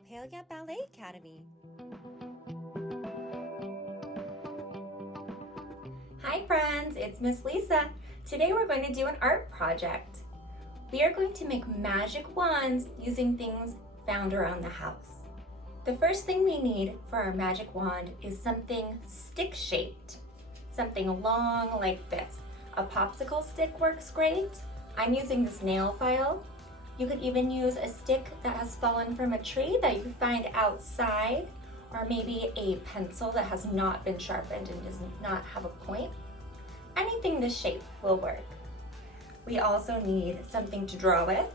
Alpelia Ballet Academy. Hi friends, it's Miss Lisa. Today we're going to do an art project. We are going to make magic wands using things found around the house. The first thing we need for our magic wand is something stick-shaped, something long like this. A popsicle stick works great. I'm using this nail file. You could even use a stick that has fallen from a tree that you could find outside, or maybe a pencil that has not been sharpened and does not have a point. Anything this shape will work. We also need something to draw with,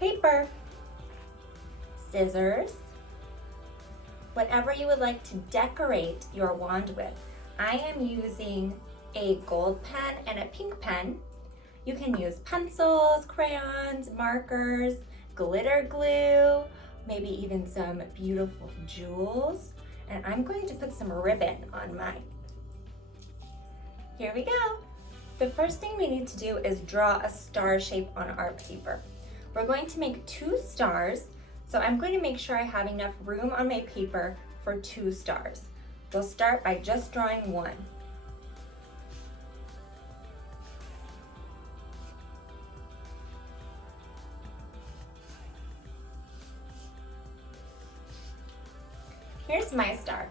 paper, scissors, whatever you would like to decorate your wand with. I am using a gold pen and a pink pen. You can use pencils, crayons, markers, glitter glue, maybe even some beautiful jewels. And I'm going to put some ribbon on mine. Here we go. The first thing we need to do is draw a star shape on our paper. We're going to make 2 stars, so I'm going to make sure I have enough room on my paper for 2 stars. We'll start by just drawing 1. Here's my star.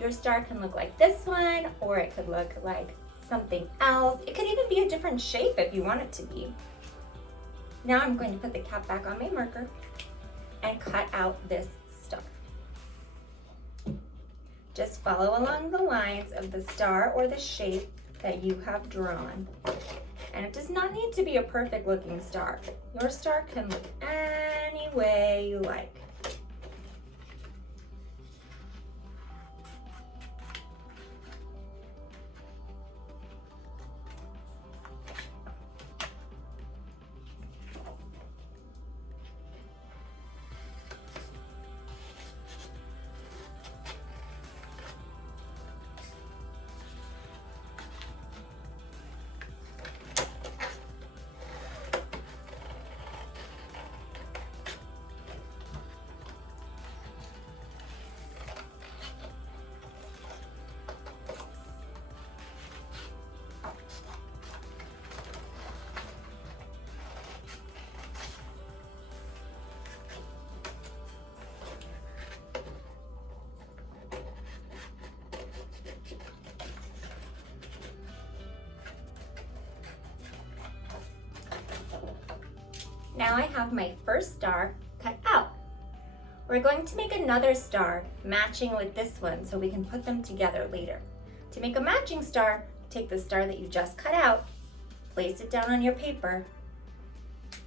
Your star can look like this one, or it could look like something else. It could even be a different shape if you want it to be. Now I'm going to put the cap back on my marker and cut out this star. Just follow along the lines of the star or the shape that you have drawn. And it does not need to be a perfect looking star. Your star can look any way you like. Now I have my first star cut out. We're going to make another star matching with this one so we can put them together later. To make a matching star, take the star that you just cut out, place it down on your paper,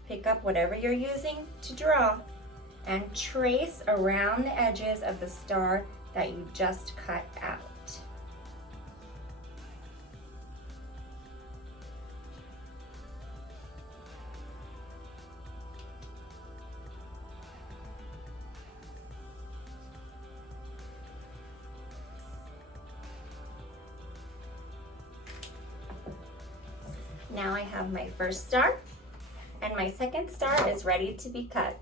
pick up whatever you're using to draw, and trace around the edges of the star that you just cut out. Now I have my first star, and my second star is ready to be cut.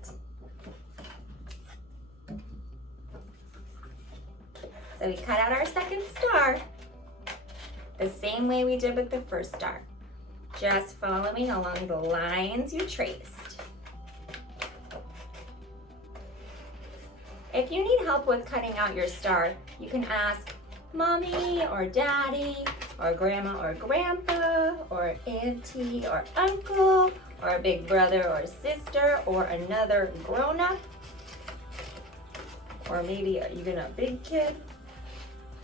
So we cut out our second star the same way we did with the first star, just following along the lines you traced. If you need help with cutting out your star, you can ask Mommy or Daddy or Grandma or Grandpa or Auntie or Uncle or a big brother or sister or another grown-up or maybe even a big kid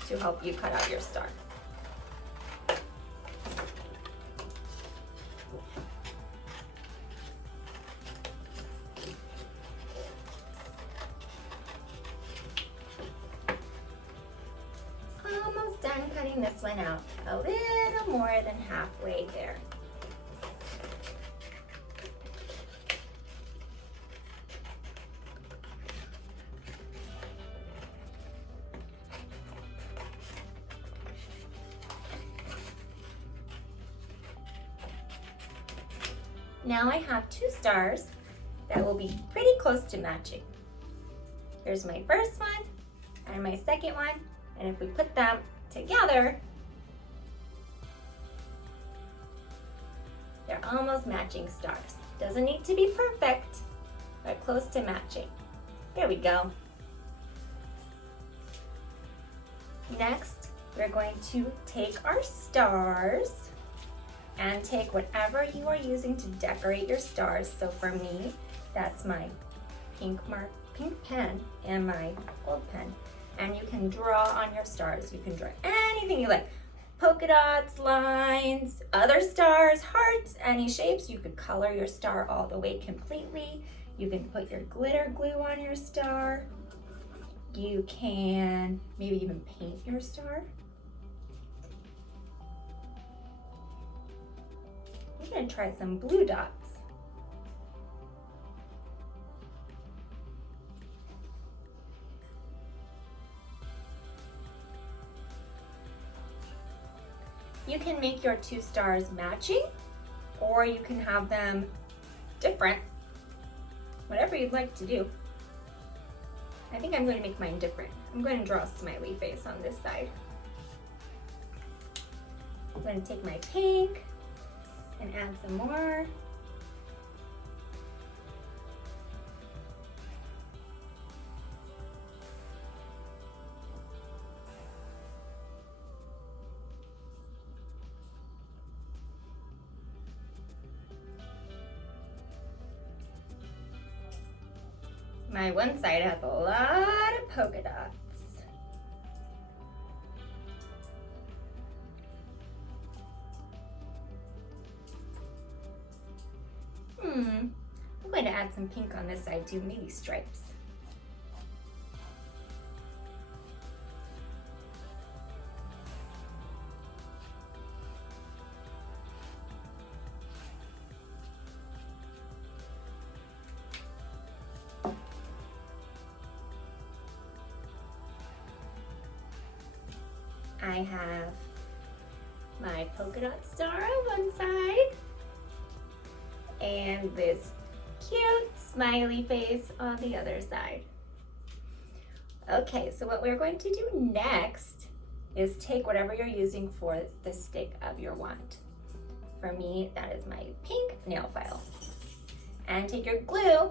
to help you cut out your star. Almost done cutting this one out. A little more than halfway there. Now I have 2 stars, that will be pretty close to matching. Here's my first one and my second one, and if we put them together, they're almost matching stars. Doesn't need to be perfect, but close to matching. There we go. Next, we're going to take our stars and take whatever you are using to decorate your stars. So for me, that's my pink pen and my gold pen. And you can draw on your stars. You can draw anything you like. Polka dots, lines, other stars, hearts, any shapes. You could color your star all the way completely. You can put your glitter glue on your star. You can maybe even paint your star. I'm gonna try some blue dots. You can make your two stars matching, or you can have them different, whatever you'd like to do. I think I'm going to make mine different. I'm going to draw a smiley face on this side. I'm going to take my pink and add some more. My one side has a lot of polka dots. I'm going to add some pink on this side too, maybe stripes. I have my polka dot star on one side and this cute smiley face on the other side. Okay, so what we're going to do next is take whatever you're using for the stick of your wand. For me, that is my pink nail file. And take your glue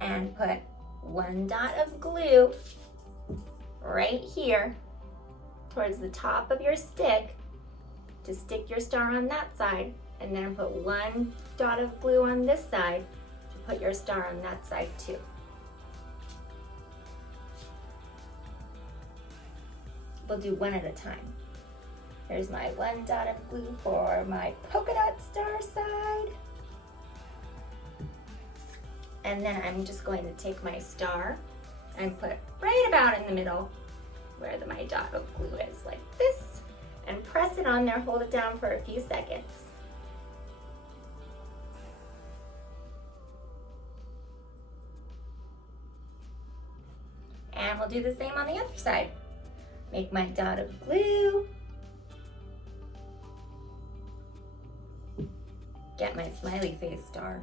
and put one dot of glue right here towards the top of your stick to stick your star on that side, and then put one dot of glue on this side to put your star on that side too. We'll do one at a time. Here's my one dot of glue for my polka dot star side. And then I'm just going to take my star and put right about in the middle where my dot of glue is, like this, and press it on there, hold it down for a few seconds. And we'll do the same on the other side. Make my dot of glue. Get my smiley face star.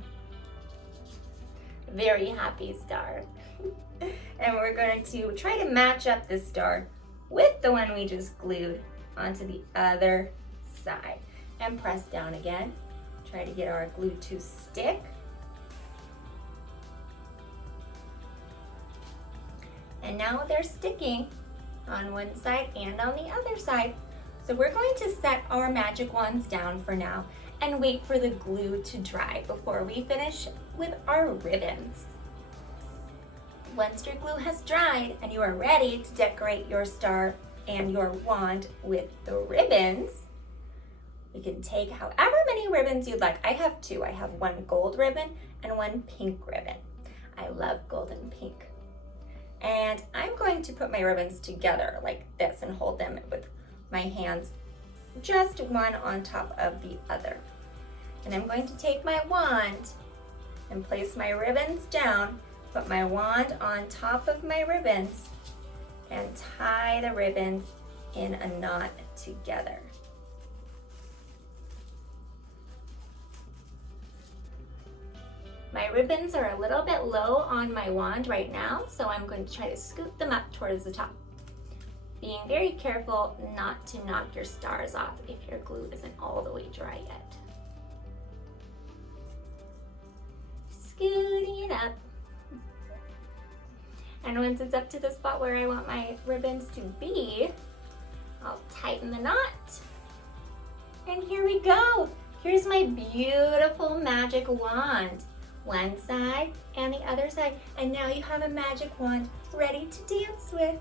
Very happy star. And we're going to try to match up this star with the one we just glued onto the other side. And press down again. Try to get our glue to stick. And now they're sticking on one side and on the other side. So we're going to set our magic wands down for now and wait for the glue to dry before we finish with our ribbons. Once your glue has dried and you are ready to decorate your star and your wand with the ribbons, you can take however many ribbons you'd like. I have two. I have one gold ribbon and one pink ribbon. I love gold and pink. And I'm going to put my ribbons together like this and hold them with my hands, just one on top of the other. And I'm going to take my wand and place my ribbons down, put my wand on top of my ribbons, and tie the ribbons in a knot together. My ribbons are a little bit low on my wand right now, so I'm going to try to scoot them up towards the top. Being very careful not to knock your stars off if your glue isn't all the way dry yet. Scooting it up. And once it's up to the spot where I want my ribbons to be, I'll tighten the knot. And here we go. Here's my beautiful magic wand. One side and the other side. And now you have a magic wand ready to dance with.